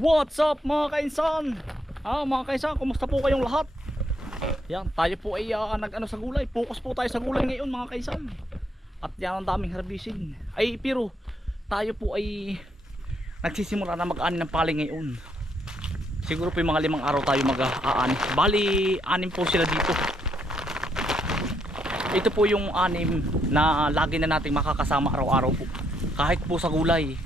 What's up mga kainsan? Mga kainsan, kumusta po kayong lahat? Yan, tayo po ay nag-ano sa gulay. Focus po tayo sa gulay ngayon mga kainsan. At yan ang daming harbisin. Ay pero tayo po ay nagsisimula na mag-ani ng paling ngayon. Siguro po yung mga 5 araw tayo mag-aani. Bali, 6 po sila dito. Ito po yung 6 na lagi na nating makakasama araw-araw po. Kahit po sa gulay.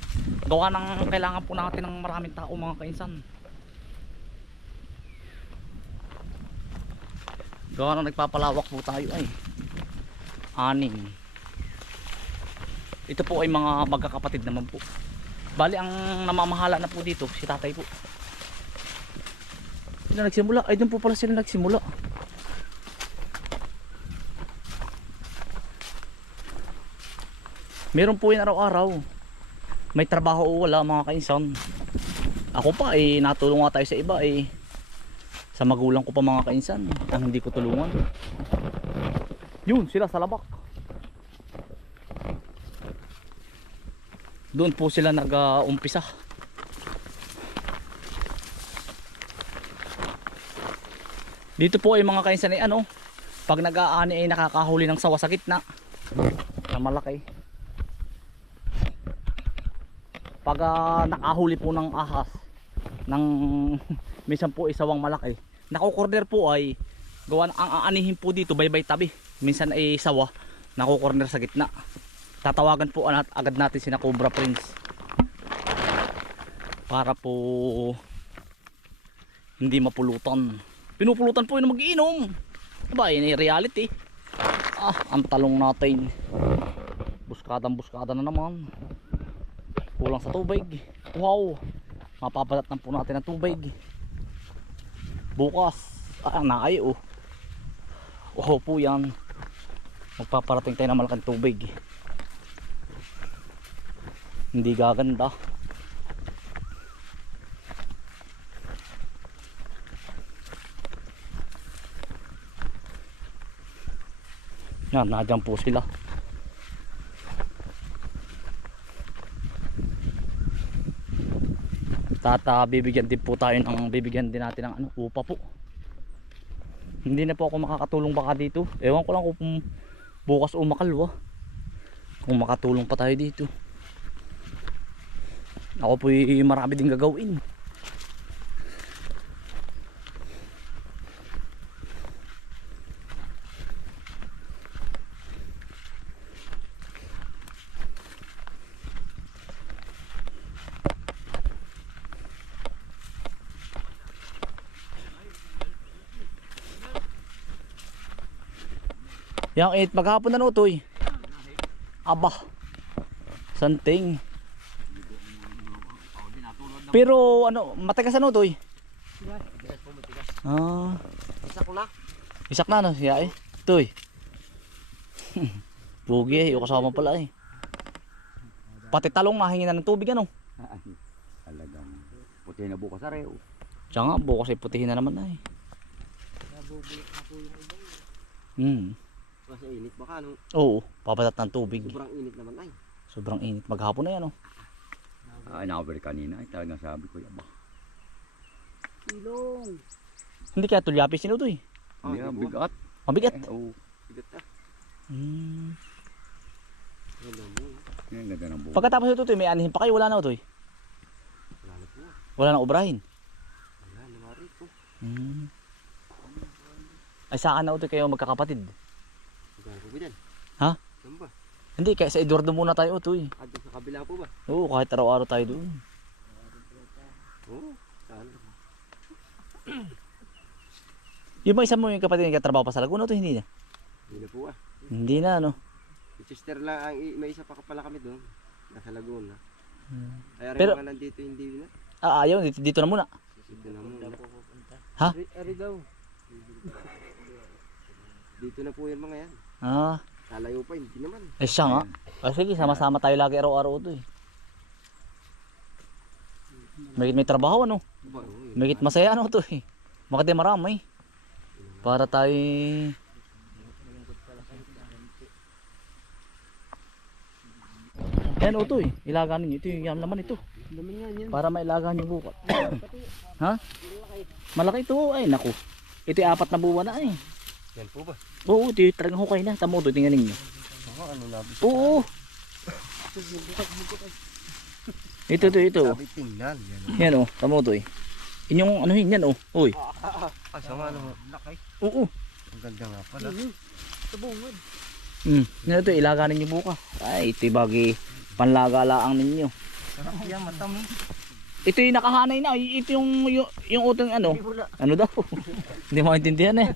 Gawa ng kailangan po natin ng maraming tao mga kainsan. Gawa ng nagpapalawak po tayo ay 6. Ito po ay mga magkakapatid naman po. Bali ang namamahala na po dito si tatay po. Sila nagsimula, ay doon po pala sila nagsimula. Meron po yun araw-araw. May trabaho o wala mga kainsan. Ako pa eh natulong nga tayo sa iba eh. Sa magulang ko pa mga kainsan ang hindi ko tulungan. Yun sila sa labak. Doon po sila nag-umpisa. Dito po ay mga kainsan ay ano, pag nag-aani ay nakakahuli ng sawa sa gitna na malaki. Pag nakahuli po ng ahas ng minsan po isawang malaki, nakukorner po ay gawa ang aanihin po dito baybay tabi. Minsan ay sawa nakukorner sa gitna. Tatawagan po agad natin sina Cobra Prince para po hindi mapulutan. Pinupulutan po yung mag-iinom. Diba yun ay reality. Ang talong natin buskada na naman. Kulang sa tubig. Wow, mapapalat na po natin ang tubig bukas. Naay oh. Wow po yan. Magpaparating tayo ng malaking tubig. Hindi gaganda. Yan, nadyan po sila. Bibigyan din po tayo ng bibigyan din natin ng ano, upa po. Hindi na po ako makakatulong baka dito. Ewan ko lang kung bukas o makalwa. Kung makatulong pa tayo dito. Ako po marami din gagawin. Yang maghapon na nutoy. Aba. Santing. Pero ano, matigas ano toy? Isak na. Isak na no siya eh. Toy. Pugi yung kasama pala eh. Pati talong nahingi na ng tubig ano. Talagang puti na bukas areo. Siya nga bukas ay putihin na naman na eh. Nabubulok na po yung iba. Kasi init baka no? Oo, papatat ng tubig. Sobrang init naman ay. Sobrang init. Maghapon na yan oh. Nakabalik kanina ay talagang sabi ko yaba. Ilong. Hindi kaya tulyapis sinuto eh. Hindi bigat. Mabigat. Oo. Bigat na. Yan ganda ng buhay. Pagkatapos ito may anihin pa kayo, wala na ito eh. Wala na po. Wala na obrahin. Wala na mari po. Ay saan na ito kayo magkakapatid? Saan po ba dyan? Ha? Saan ba? Hindi, kaya sa Eduardo muna tayo ito eh. Doon sa kabila po ba? Oo, kahit araw-araw tayo doon. Oo. Saan? Yung mga isa mo yung kapatid na katrabaho pa sa Laguna ito, hindi na? Hindi na po ah. Hindi na ano. Yung sister lang, may isa pa pala kami doon. Nasa Laguna. Kaya rin Pero mga nandito hindi na. ayaw, dito na muna. Dito na muna. Ha? Ari daw. Dito na po yung mga yan. Lalayo pa, hindi naman. Siya nga. Sige, sama-sama tayo lagi araw-araw ito eh. May trabaho ano? May masaya ano ito eh. Makati marami. Para tayo yan ito eh. Ilaga ninyo. Ito yung yam naman ito. Dami nga yan. Para mailaga nyo bukas. Ha? Malaki ito. Ay naku. Ito yung 4 na buwan na eh. Yan po ba? Oo, ito yung talagang hukay na. Tamo ito, tingnan ninyo. Ano labis? Oo. Ito. Sabi tingnan. Yan o, tamo ito eh. Inyong ano yan o. Uy. Ay, sama ano. Laki. Oo. Ang ganda nga pala. Sabungod. Yan ito, ilaga ninyo bukas. Ay, ito yung bagi panlaga-laang ninyo. Sarap yan, matamis. Ito yung nakahanay na. Ito yung utang ano. Ano daw? Hindi maintindihan eh.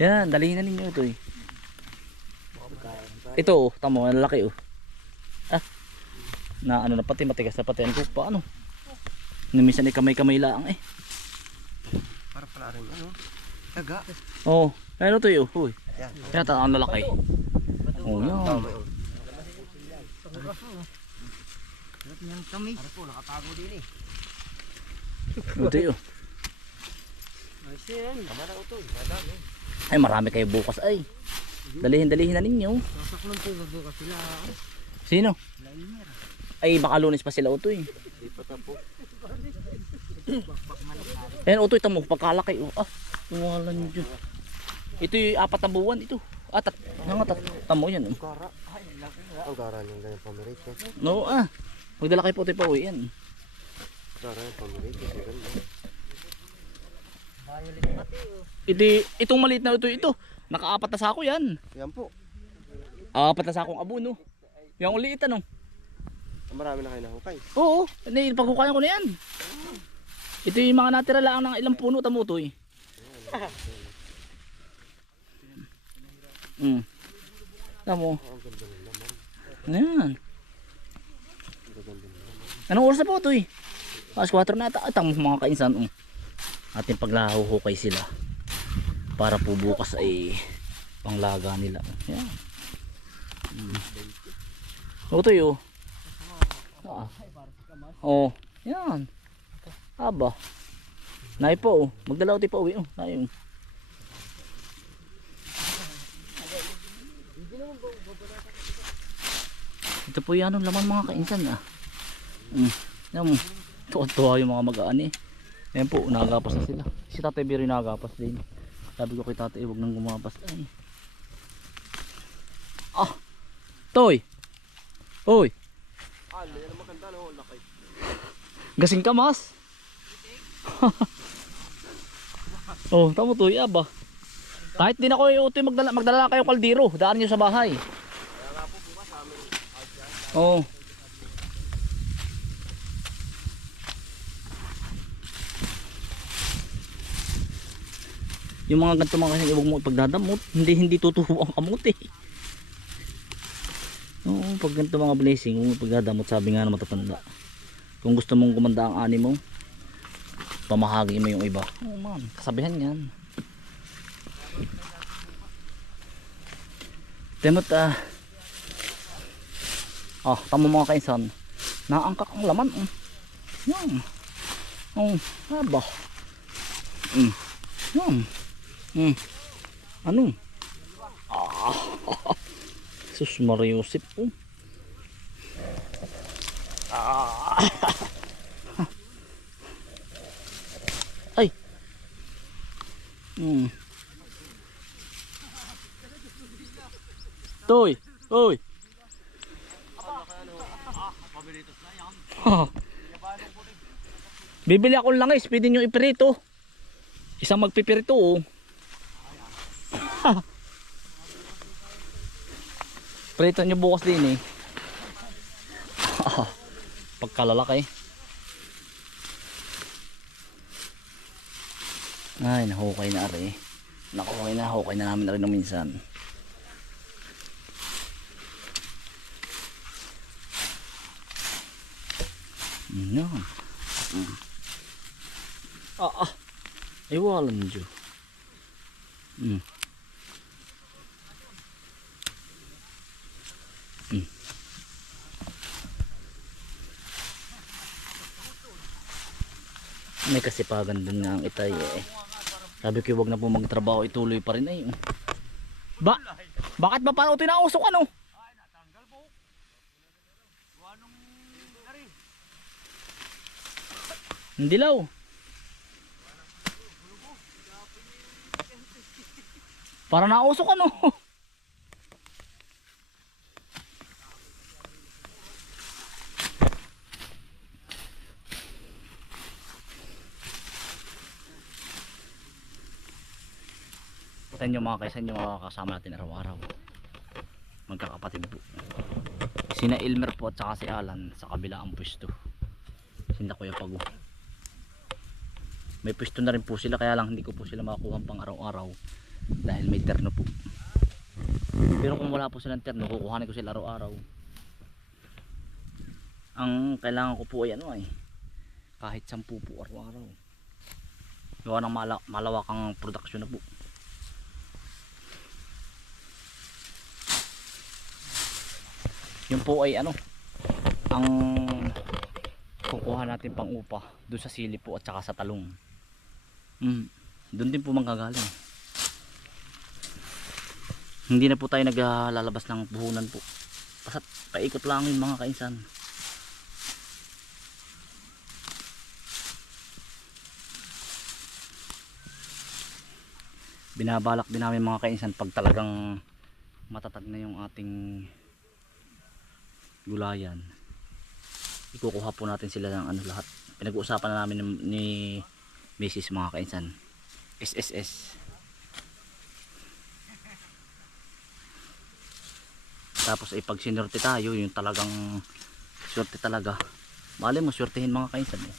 Yan, dalihin na ninyo ito eh. Ito oh, tamo, ang laki oh. Ah. Na ano na pati, matigas na pati. Ano ko pa ano? Minsan ay kamay-kamay lang eh. Para pala rin ano. Daga. Oo. Oh, ano to yun? Uy. Yan. Yan ang lalaki. Oh, yan. Tama yun. Sarap niyang tamis. Para po, nakatago din eh. Ito yun. Ayos yan. Tama na ito. Madami. Ay marami kayo bukas ay. Dalihin na ninyo. Sasaklong po bukas sila. Sino? Ay baka Lunes pa sila utoy. Di pa tapo. Ayan utoy, tamo pagkalaki oh. Ah, wala nyo. Ito yung 4 na buwan ito. Ah, tamo yan oh. Gara. Ay, laki nga. Ang gara yung ganyan pamirito. No ah. Magdala kayo po utoy pa uwi yan. Gara yung pamirito. Ganda. Itong maliit na ito. Naka-4 na sako yan. Yan po. 4 na sakong abono. Yung uliit ano. Marami na kayo nahukay. Oo, paghukayan ko na yan. Ito yung mga natira lang ng ilang puno tamo to eh. Tamo. Ayan. Anong oras na po ito eh? Alas 4 na ata. Tamo mga kainsan. Ating paglahuhukay sila. Para po bukas ay panglaga nila. Ayan. Ito yun. Oh, yan. Aba. Nay po, magdala uti pa uwi oh. Nay. Ito po yan ang laman mga kainsan ah. Yan mo. Tuwa yung mga mag-aani. Ayan po, nagapas na sila. Si Tatay Biri nagapas din. Sabi ko kay Tatay, huwag nang gumapas. Ay. Ah. Toy. Oy. Ah, yan ang maganda no, laki. Gasing ka mas. Oh, tamo to, aba. Kahit din ako utoy magdala kayo kaldero, daan niyo sa bahay. Kaya nga po bukas sa amin. Oh. Yung mga ganito mga kasi huwag mo ipagdadamot, hindi tutubo ang kamot eh. Oo, pag ganito mga blessing, huwag mo ipagdadamot, sabi nga na matatanda. Kung gusto mong gumanda ang ani mo, pamahagi mo yung iba. Oo man, kasabihan yan. Temot tamo mga kainsan, naangkak ang laman. Yan. Aba. Yan. Ano? Sus Mariusip oh. Ay. Toy. Oy. Bibili ako ng langis, pwede nyo iprito. Isang magpipirito oh. Prito nyo bukas din eh. Pagkalalaki. Ay, nahukay na rin. Hukay na namin rin ng minsan. Yan. Ay walang Diyo. May kasipagan din nga ang itay eh. Sabi ko wag na po magtrabaho, ituloy pa rin ay. Bakit ba parang tinausok ano? Hindi law. Para nausok ano. Sa inyo mga kaisan yung mga kasama natin araw-araw. Magkakapatid po. Sina Elmer po at saka si Alan sa kabila ang pwesto. Sina Kuya Pago. May pwesto na rin po sila kaya lang hindi ko po sila makakuha pang araw-araw dahil may terno po. Pero kung wala po silang terno, kukuhanin ko sila araw-araw. Ang kailangan ko po ay ano ay kahit 10 po araw-araw. Gawa ng malawakang production na po. Yun po ay ano ang kukuha natin pang upa doon sa sili po at saka sa talong. Doon din po manggagaling. Hindi na po tayo naglalabas ng puhunan po. Basta paikot lang yung mga kainsan. Binabalak din namin mga kainsan pag talagang matatag na yung ating gulayan. Ikukuha po natin sila ng ano lahat. Pinag-uusapan na namin ni Mrs. mga kainsan. SSS. Tapos ay pag sinurte tayo, yung talagang swerte talaga. Mali mo swertehin mga kainsan eh.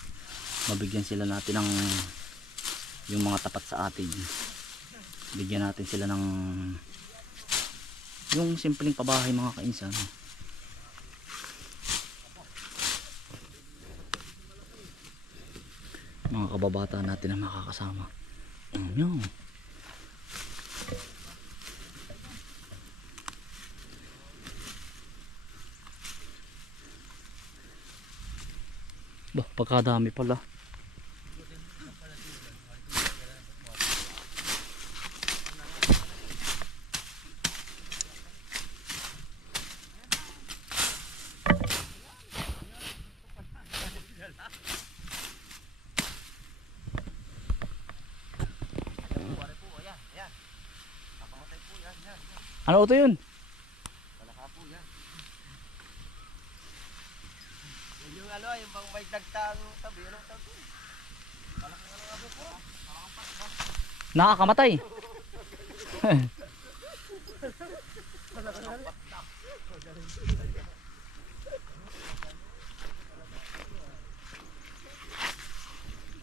Mabigyan sila natin ng yung mga tapat sa atin. Bigyan natin sila ng yung simpleng pabahay mga kainsan. Mga kababata natin na makakasama. Yun. Bah, pagkadami pala. Ano ito yun? Palaka po yan. Yung ano, yung bang may dagtang tabi, ano tabi? Palaka nga nga po. Nakakamatay.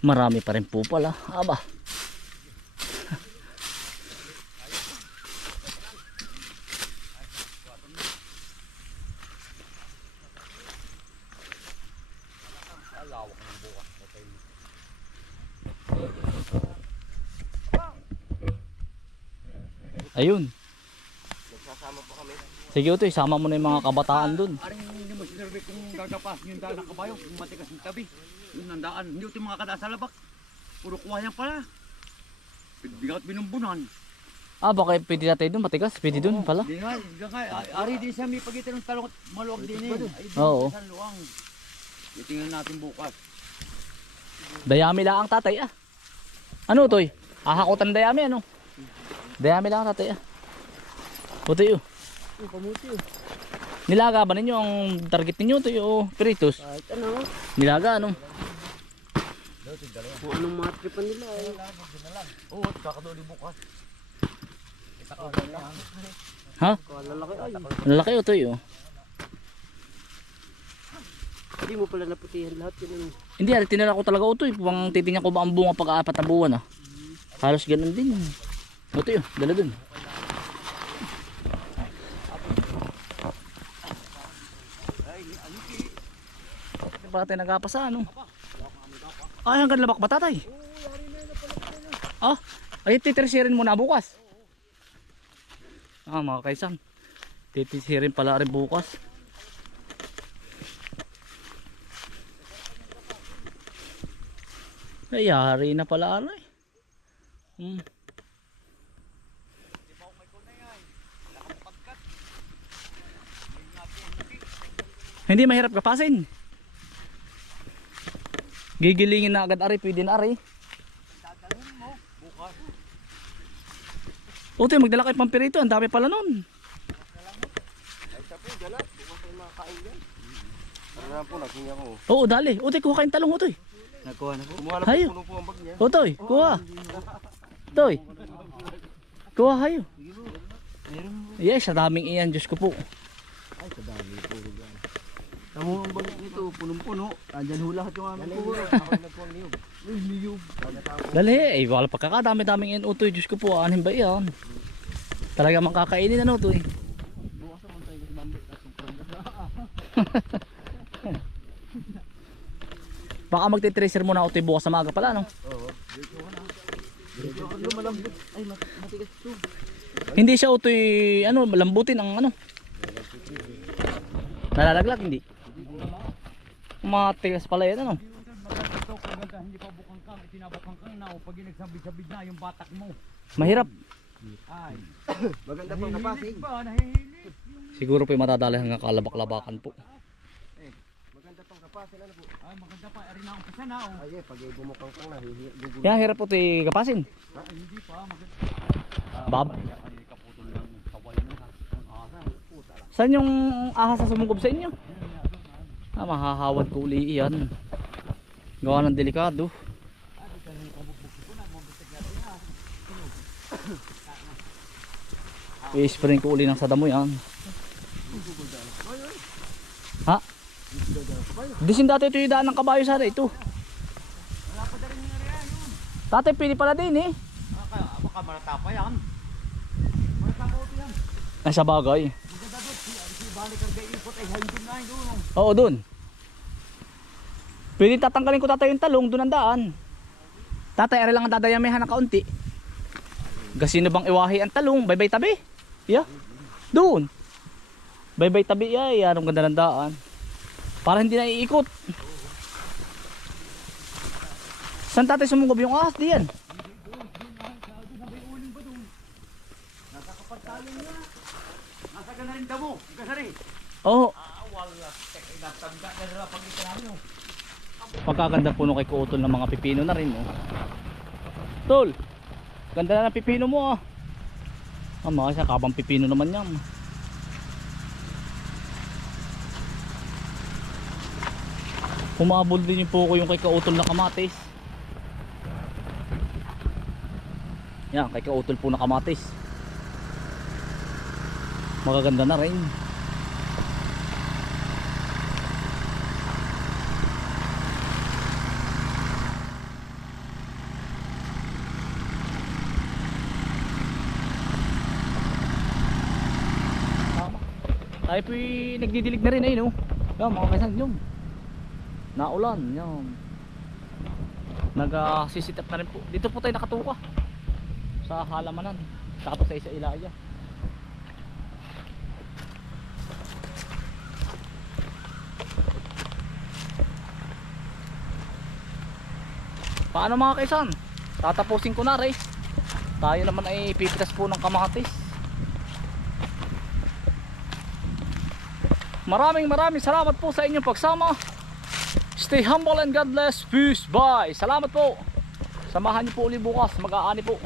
Marami pa rin po pala. Aba. Ayun. Nagsasama po kami. Sige ito, isama mo na yung mga kabataan dun. Aring hindi mo sinurvey kung gagapas yung daan ng kabayo, yung matigas ng tabi. Yung nandaan, hindi ito yung mga kadaan sa labak. Puro kuwayan pala. Bigat binumbunan. Ah, baka pwede natin dun, matigas. Pwede dun pala. Di nga, ari din siya may pagitan ng talong at maluwag din eh. Ay, di Oo. sa luwang. Itingnan natin bukas. Dayami lang ang tatay ah. Ano toy? Ahakutan dayami ano? Dayami lang ang tatay ah. Puti yun. Pamuti yun. Nilaga ba ninyo ang target ninyo toy o peritos? Kahit ano. Nilaga ano? Kung anong mga tripan nila eh. Oo, kakaduli bukas. Ha? Kalalaki ay. Lalaki o toy oh. Hindi mo pala naputihan lahat yun. Hindi, tinala ko talaga utoy. Pang titingnan ko ba ang bunga pag-apat na buwan ah. Halos ganun din. Utoy oh, dala dun. Hindi pa natin nagapasa ano. Ay, hanggang labak ba tatay? Ah, ay titirsirin muna bukas. Ah, mga kaisan. Titirsirin pala rin bukas. Ay, yari na pala ano eh. Hindi mahirap kapasin. Gigilingin na agad ari, pwede na ari. Dadalhin mo bukas. Utoy, magdala kayo pampirito, ang dami pala nun. Ay, sabi, dala. Bukas tayo makakain dyan. Tara na po, naging ako. Oo, dali. Utoy, kuha kayong talong, Utoy. Nakuha na po. Kumuha na Hayo. po, puno po ang bag niya. Utoy, kuha. Utoy. Kuha kayo. Yes, sa daming iyan, Diyos ko po. Ay, sa dami puro gan. Tamo ang balik nito, punong-puno. Andyan ho lahat yung aming puro. Ako na po ang niyog. Uy, niyog. Dali, eh, wala pagkakadami-daming iyan, Utoy. Diyos ko po, anin ba iyan? Talaga makakainin na, Utoy. Bukas naman tayo kasi bambi. Tatong pranggas. Baka magte-tracer muna, Utoy, bukas sa maga pala, no? Oo. Dito ano malambot. Ay, matigas ito. Hindi siya, Utoy, ano, malambutin ang ano. Nalalaglag, hindi. Matigas pala yan, ano? Maganda ito, maganda. Hindi pa bukang kang, itinabakang kang na. Pag nagsabid-sabid na yung batak mo. Mahirap. Ay. Maganda pang kapasig. Ba, nahihilig. Siguro po matadali hanggang kalabak-labakan po. Maganda pang kapasig. Ano po? Ay, maganda pa. Arin na umpisa na. Oh. Ay, pag bumukang kang nahihilig. Yan, hirap po ito kapasin. Ay, hindi pa. Maganda. Bab. Ay, kaputol lang yung kaway mo ha. Ang asa. Puta lang. Saan yung ahas na sumugob sa inyo? Ah, mahahawad ko uli iyan. Gawa ng delikado. I-spray ko uli ng sa damo yan. Ha? Disin dati ito yung daan ng kabayo sana ito. Wala pa rin yung area yun. Tatay pili pala din eh. Baka maratapa yan. Maratapa ito yan. Nasa bagay. Maganda doon. Si balik ang gaipot ay handun na yun. Oo, dun. Pwede tatanggalin ko tatay yung talong, dun ang daan. Tatay, ari lang ang dadayamehan na kaunti. Gasino bang iwahi ang talong? Bye-bye tabi. Yeah. Doon. Bye-bye tabi. Ay, anong ganda ng daan. Para hindi na iikot. Saan tatay sumugob yung ahas? Diyan. Nasa kapagtalong na. Nasa ka na rin damo. Kasari. Oo. Wala. Teka, natanda na nila pag ito namin. Pagkaganda puno kay Kuutol ng mga pipino na rin. Oh. Tol, ganda na ng pipino mo ah. Mga siya, kabang pipino naman yan. Humabol din yung puko yung kay Kuutol na kamatis. Yan, kay Kuutol po na kamatis. Magaganda na rin. Tayo po'y nagdidilig na rin eh no. Yan mga kaisan yun. Naulan yan. Nag-sisitap na rin po. Dito po tayo nakatuka. Sa halamanan. Tapos sa isa ilaya. Paano mga kaisan? Tatapusin ko na rin. Tayo naman ay pipitas po ng kamatis. Maraming salamat po sa inyong pagsama. Stay humble and God bless. Peace. Bye. Salamat po. Samahan niyo po ulit bukas. Mag-aani po.